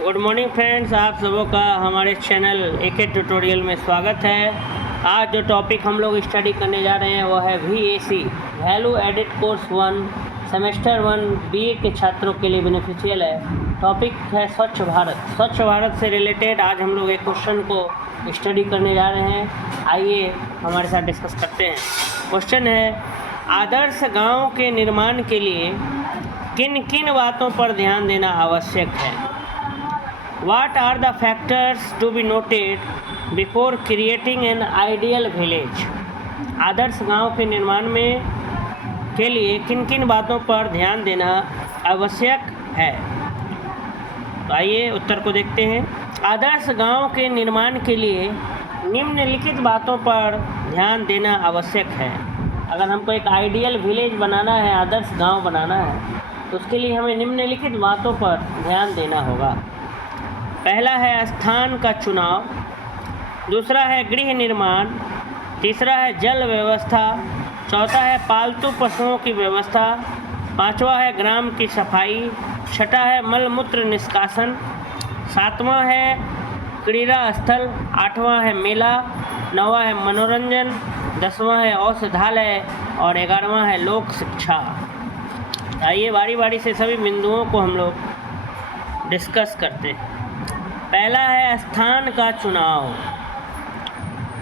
Good morning friends, आप सबों का हमारे चैनल एके ट्यूटोरियल में स्वागत है। आज जो टॉपिक हम लोग स्टडी करने जा रहे हैं वो है VAC value added course 1 semester 1 BA के छात्रों के लिए बेनिफिशियल है। टॉपिक है स्वच्छ भारत। स्वच्छ भारत से रिलेटेड आज हम लोग एक क्वेश्चन को स्टडी करने जा रहे हैं। आइए हमारे साथ डिस्कस करते हैं। क्वेश्चन है, आदर्श गाँव के निर्माण के लिए किन किन बातों पर ध्यान देना आवश्यक है? What are the factors to be noted before creating an ideal village? आदर्श गांव के निर्माण में के लिए किन किन बातों पर ध्यान देना आवश्यक है? तो आइए उत्तर को देखते हैं। आदर्श गांव के निर्माण के लिए निम्नलिखित बातों पर ध्यान देना आवश्यक है। अगर हमको एक आइडियल विलेज बनाना है, आदर्श गांव बनाना है, तो उसके लिए हमें निम्नलिखित बातों पर ध्यान देना होगा। पहला है स्थान का चुनाव, दूसरा है गृह निर्माण, तीसरा है जल व्यवस्था, चौथा है पालतू पशुओं की व्यवस्था, पांचवा है ग्राम की सफाई, छठा है मल मूत्र निष्कासन, सातवां है क्रीड़ा स्थल, आठवां है मेला, नौवां है मनोरंजन, दसवां है औषधालय और 11वां है लोक शिक्षा। आइए बारी बारी से सभी बिंदुओं को हम लोग डिस्कस करते हैं। पहला है स्थान का चुनाव।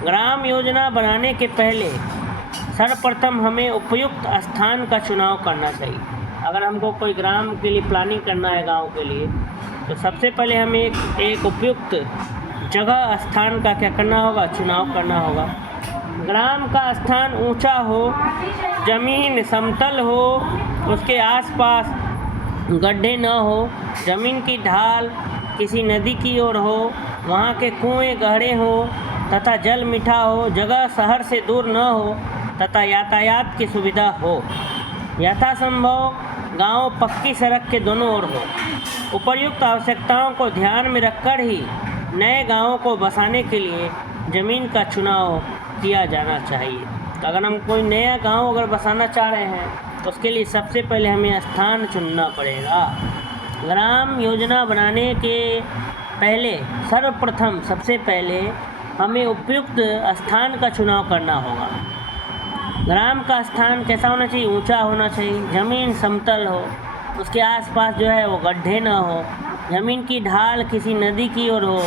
ग्राम योजना बनाने के पहले सर्वप्रथम हमें उपयुक्त स्थान का चुनाव करना चाहिए। अगर हमको कोई ग्राम के लिए प्लानिंग करना है गांव के लिए, तो सबसे पहले हमें एक उपयुक्त जगह स्थान का क्या करना होगा? चुनाव करना होगा। ग्राम का स्थान ऊंचा हो, जमीन समतल हो, उसके आसपास गड्ढे न हो, जमीन की ढाल किसी नदी की ओर हो, वहाँ के कुएं गहरे हो तथा जल मीठा हो, जगह शहर से दूर न हो तथा यातायात की सुविधा हो। यथासंभव गांव पक्की सड़क के दोनों ओर हो। उपर्युक्त आवश्यकताओं को ध्यान में रखकर ही नए गांवों को बसाने के लिए ज़मीन का चुनाव किया जाना चाहिए। तो अगर हम कोई नया गांव अगर बसाना चाह रहे हैं तो उसके लिए सबसे पहले हमें स्थान चुनना पड़ेगा। ग्राम योजना बनाने के पहले सर्वप्रथम सबसे पहले हमें उपयुक्त स्थान का चुनाव करना होगा। ग्राम का स्थान कैसा होना चाहिए? ऊंचा होना चाहिए, ज़मीन समतल हो, उसके आसपास जो है वो गड्ढे ना हो, ज़मीन की ढाल किसी नदी की ओर हो,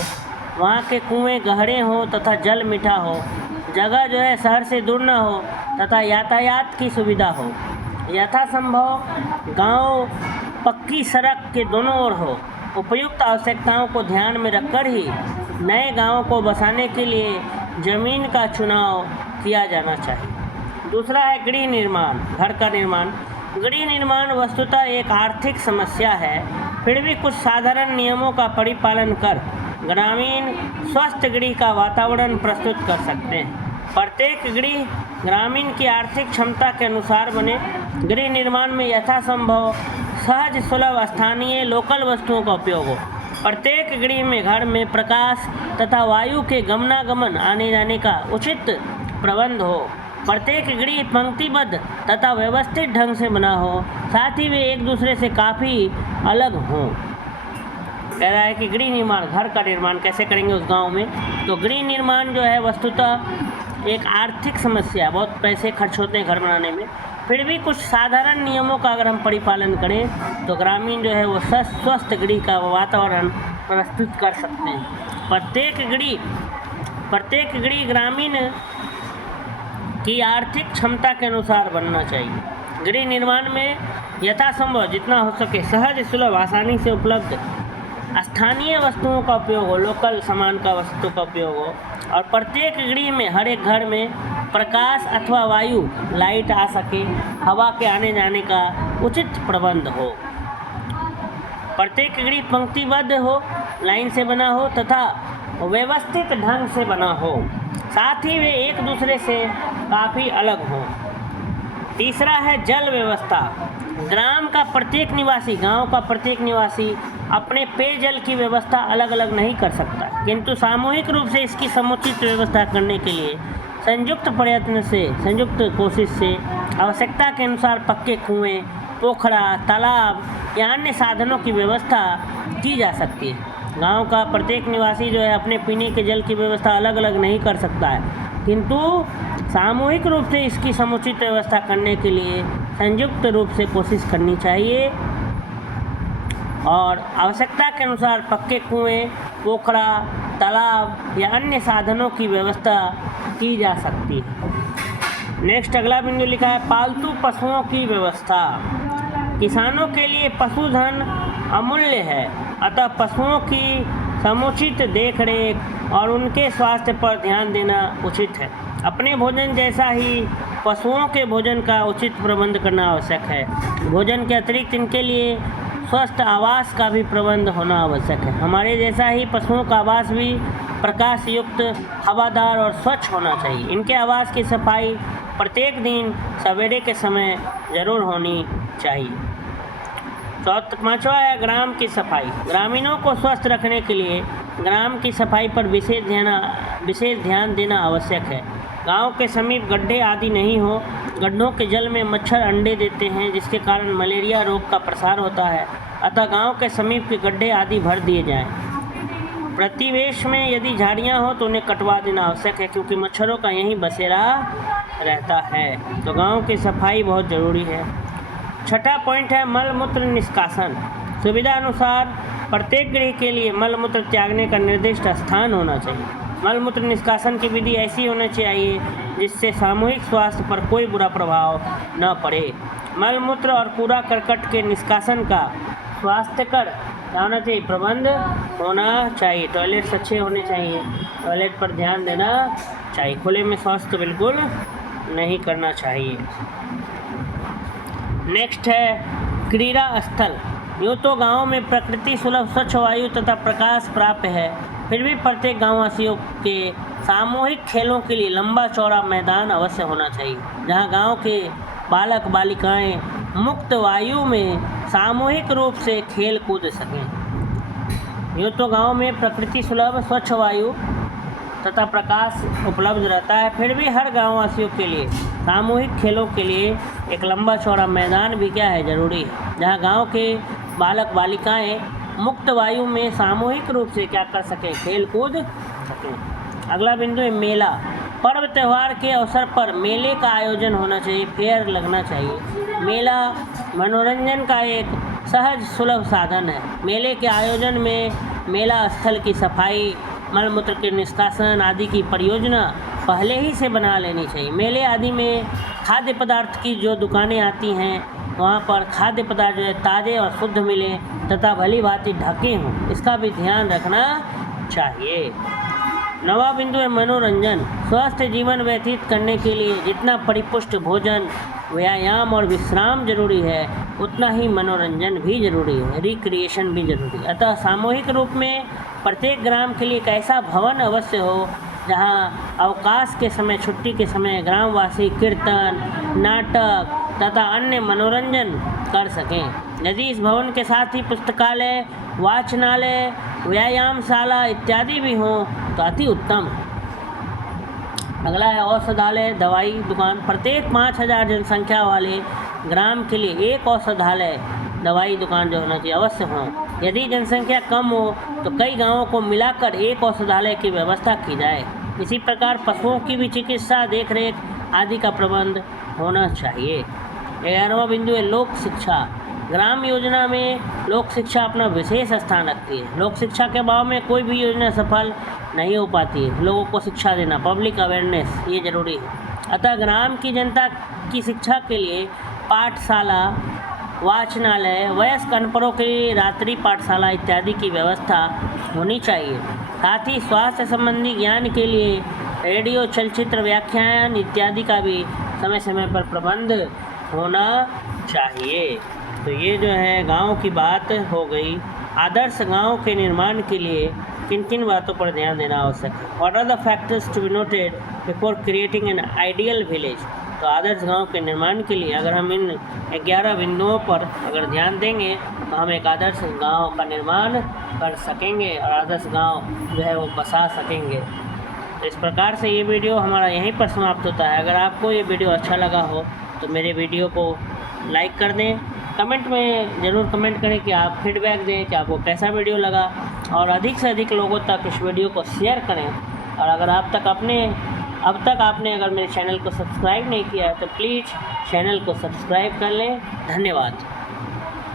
वहाँ के कुएं गहरे हों तथा जल मीठा हो, जगह जो है शहर से दूर ना हो तथा यातायात की सुविधा हो। यथासंभव गांव पक्की सड़क के दोनों ओर हो। उपयुक्त आवश्यकताओं को ध्यान में रखकर ही नए गांवों को बसाने के लिए ज़मीन का चुनाव किया जाना चाहिए। दूसरा है गृह निर्माण, घर का निर्माण। गृह निर्माण वस्तुतः एक आर्थिक समस्या है, फिर भी कुछ साधारण नियमों का परिपालन कर ग्रामीण स्वस्थ गृह का वातावरण प्रस्तुत कर सकते हैं। प्रत्येक गृह ग्रामीण की आर्थिक क्षमता के अनुसार बने। गृह निर्माण में यथासंभव सहज सुलभ स्थानीय लोकल वस्तुओं का उपयोग हो। प्रत्येक गृह में घर में प्रकाश तथा वायु के गमनागमन आने जाने का उचित प्रबंध हो। प्रत्येक गृह पंक्तिबद्ध तथा व्यवस्थित ढंग से बना हो, साथ ही वे एक दूसरे से काफ़ी अलग हों। कह रहा है कि गृह निर्माण, घर का निर्माण कैसे करेंगे उस गांव में? तो गृह निर्माण जो है वस्तुतः एक आर्थिक समस्या, बहुत पैसे खर्च होते हैं घर बनाने में, फिर भी कुछ साधारण नियमों का अगर हम परिपालन करें तो ग्रामीण जो है वो स्वस्थ गृह का वातावरण प्रस्तुत कर सकते हैं। प्रत्येक गृह ग्रामीण की आर्थिक क्षमता के अनुसार बनना चाहिए। गृह निर्माण में यथासंभव जितना हो सके सहज सुलभ आसानी से उपलब्ध स्थानीय वस्तुओं का उपयोग हो, लोकल सामान का वस्तु का उपयोग हो, और प्रत्येक गृह में हर एक घर में प्रकाश अथवा वायु लाइट आ सके, हवा के आने जाने का उचित प्रबंध हो। प्रत्येक गृह पंक्तिबद्ध हो, लाइन से बना हो तथा व्यवस्थित ढंग से बना हो, साथ ही वे एक दूसरे से काफ़ी अलग हों। तीसरा है जल व्यवस्था। ग्राम का प्रत्येक निवासी, गांव का प्रत्येक निवासी अपने पेयजल की व्यवस्था अलग अलग नहीं कर सकता, किंतु सामूहिक रूप से इसकी समुचित व्यवस्था करने के लिए संयुक्त प्रयत्न से, संयुक्त कोशिश से आवश्यकता के अनुसार पक्के कुएं, पोखरा, तालाब या अन्य साधनों की व्यवस्था की जा सकती है। गांव का प्रत्येक निवासी जो है अपने पीने के जल की व्यवस्था अलग अलग नहीं कर सकता है, किंतु सामूहिक रूप से इसकी समुचित व्यवस्था करने के लिए संयुक्त रूप से कोशिश करनी चाहिए और आवश्यकता के अनुसार पक्के कुएं, पोखरा, तालाब या अन्य साधनों की व्यवस्था की जा सकती है। नेक्स्ट अगला बिंदु लिखा है पालतू पशुओं की व्यवस्था। किसानों के लिए पशुधन अमूल्य है, अतः पशुओं की समुचित देखरेख और उनके स्वास्थ्य पर ध्यान देना उचित है। अपने भोजन जैसा ही पशुओं के भोजन का उचित प्रबंध करना आवश्यक है। भोजन के अतिरिक्त इनके लिए स्वस्थ आवास का भी प्रबंध होना आवश्यक है। हमारे जैसा ही पशुओं का आवास भी प्रकाश युक्त, हवादार और स्वच्छ होना चाहिए। इनके आवास की सफाई प्रत्येक दिन सवेरे के समय जरूर होनी चाहिए। पाँचवा है ग्राम की सफाई। ग्रामीणों को स्वस्थ रखने के लिए ग्राम की सफाई पर विशेष ध्यान देना आवश्यक है। गांव के समीप गड्ढे आदि नहीं हो। गड्ढों के जल में मच्छर अंडे देते हैं, जिसके कारण मलेरिया रोग का प्रसार होता है, अतः गांव के समीप के गड्ढे आदि भर दिए जाएं। प्रतिवेश में यदि झाड़ियां हो तो उन्हें कटवा देना आवश्यक है, क्योंकि मच्छरों का यहीं बसेरा रहता है। तो गांव की सफाई बहुत ज़रूरी है। छठा पॉइंट है मल मूत्र निष्कासन। सुविधा अनुसार प्रत्येक गृह के लिए मल मूत्र त्यागने का निर्दिष्ट स्थान होना चाहिए। मल मूत्र निष्कासन की विधि ऐसी होनी चाहिए जिससे सामूहिक स्वास्थ्य पर कोई बुरा प्रभाव न पड़े। मल मूत्र और कूड़ा करकट के निष्कासन का स्वास्थ्यकर होना चाहिए, प्रबंध होना चाहिए। टॉयलेट्स अच्छे होने चाहिए, टॉयलेट पर ध्यान देना चाहिए। खुले में शौच तो बिल्कुल नहीं करना चाहिए। नेक्स्ट है क्रीड़ा स्थल। यूँ तो गाँव में प्रकृति सुलभ स्वच्छ वायु तथा प्रकाश प्राप्त है, फिर भी प्रत्येक गाँववासियों के सामूहिक खेलों के लिए लंबा चौड़ा मैदान अवश्य होना चाहिए, जहाँ गाँव के बालक बालिकाएं मुक्त वायु में सामूहिक रूप से खेल कूद सकें। यूँ तो गाँव में प्रकृति सुलभ स्वच्छ वायु तथा प्रकाश उपलब्ध रहता है, फिर भी हर गाँववासियों के लिए सामूहिक खेलों के लिए एक लंबा चौड़ा मैदान भी क्या है जरूरी है, जहाँ गांव के बालक बालिकाएं मुक्त वायु में सामूहिक रूप से क्या कर सकें, खेल कूद सकें। अगला बिंदु है मेला। पर्व त्यौहार के अवसर पर मेले का आयोजन होना चाहिए, फेयर लगना चाहिए। मेला मनोरंजन का एक सहज सुलभ साधन है। मेले के आयोजन में मेला स्थल की सफाई, मल मूत्र के निष्कासन आदि की परियोजना पहले ही से बना लेनी चाहिए। मेले आदि में खाद्य पदार्थ की जो दुकानें आती हैं, वहाँ पर खाद्य पदार्थ जो है ताज़े और शुद्ध मिले तथा भली भांति ढके हों, इसका भी ध्यान रखना चाहिए। नवा बिंदु है मनोरंजन। स्वस्थ जीवन व्यतीत करने के लिए जितना परिपुष्ट भोजन, व्यायाम और विश्राम जरूरी है, उतना ही मनोरंजन भी जरूरी है, रिक्रिएशन भी जरूरी है। अतः सामूहिक रूप में प्रत्येक ग्राम के लिए एक ऐसा भवन अवश्य हो जहाँ अवकाश के समय, छुट्टी के समय ग्रामवासी कीर्तन, नाटक तथा अन्य मनोरंजन कर सकें। यदि इस भवन के साथ ही पुस्तकालय, वाचनालय, व्यायामशाला इत्यादि भी हों तो अति उत्तम। अगला है औषधालय, दवाई दुकान। प्रत्येक 5000 जनसंख्या वाले ग्राम के लिए एक औषधालय, दवाई दुकान जो होना चाहिए अवश्य हो। यदि जनसंख्या कम हो तो कई गांवों को मिलाकर एक औषधालय की व्यवस्था की जाए। इसी प्रकार पशुओं की भी चिकित्सा, देखरेख आदि का प्रबंध होना चाहिए। 11वां बिंदु है लोक शिक्षा। ग्राम योजना में लोक शिक्षा अपना विशेष स्थान रखती है। लोक शिक्षा के अभाव में कोई भी योजना सफल नहीं हो पाती है। लोगों को शिक्षा देना, पब्लिक अवेयरनेस, ये जरूरी है। अतः ग्राम की जनता की शिक्षा के लिए पाठशाला, वाचनालय, वयस्क अनपढ़ों के लिए रात्रि पाठशाला इत्यादि की व्यवस्था होनी चाहिए। साथ ही स्वास्थ्य संबंधी ज्ञान के लिए रेडियो, चलचित्र, व्याख्यान इत्यादि का भी समय समय पर प्रबंध होना चाहिए। तो ये जो है गांव की बात हो गई। आदर्श गांव के निर्माण के लिए किन किन बातों पर ध्यान देना आवश्यक है? What are the factors to be noted before creating an ideal village? तो आदर्श गांव के निर्माण के लिए अगर हम इन 11 बिंदुओं पर अगर ध्यान देंगे तो हम एक आदर्श गांव का निर्माण कर सकेंगे और आदर्श गांव जो है वो बसा सकेंगे। तो इस प्रकार से ये वीडियो हमारा यहीं पर समाप्त होता है। अगर आपको ये वीडियो अच्छा लगा हो तो मेरे वीडियो को लाइक कर दें कमेंट में ज़रूर कमेंट करें कि आप फीडबैक दें कि आपको कैसा वीडियो लगा, और अधिक से अधिक लोगों तक इस वीडियो को शेयर करें। और अगर अब तक आपने अगर मेरे चैनल को सब्सक्राइब नहीं किया है तो प्लीज़ चैनल को सब्सक्राइब कर लें। धन्यवाद।